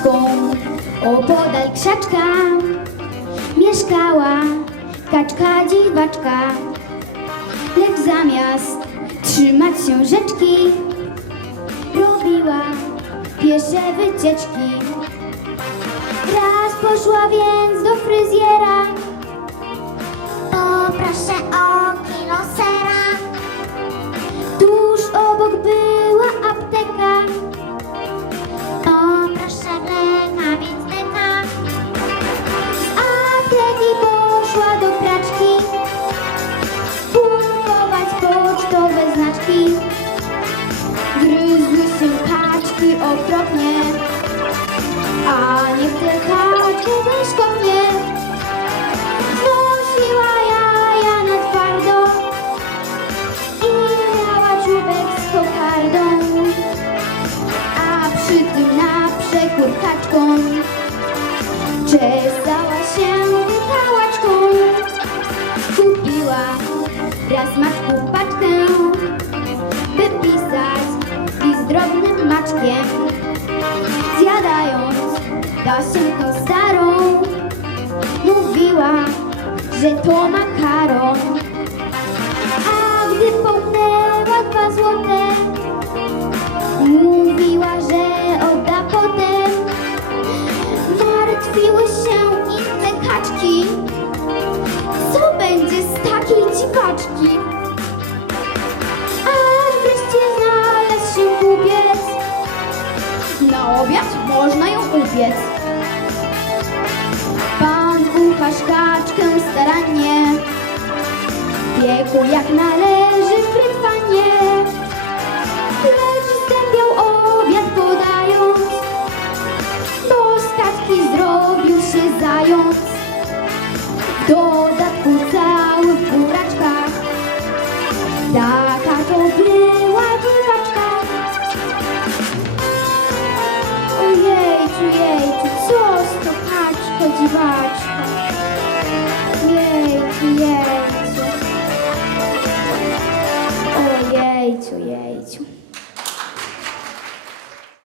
kaczką opodal krzaczka mieszkała kaczka dziwaczka. Lecz zamiast trzymać się rzeczki, robiła piesze wycieczki. Raz poszła więc do fryzjera, znaczki. Gryzły się kaczki okropnie, a niech te kaczki też kopnie. Znosiła jaja na twardo i miała czubek z kokardą, a przy tym na przekór kaczką czesała się kałaczką. Kupiła raz maczku paczkę, tasiemkę starą, mówiła, że to makaron. A gdy połknęła dwa złote, mówiła, że odda potem. Martwiły się inne kaczki. Co będzie z takiej dziwaczki? Trzymasz haczkę starannie. Pieku jak należy frytwanie Lecz zdębiał obiad podając. Bo z kaczki zrobił się zając. W dodatku cały w buraczkach Taka to była dziwaczka Ojejciu, jejciu, co z to kaczko dziwaczka цю яйцю.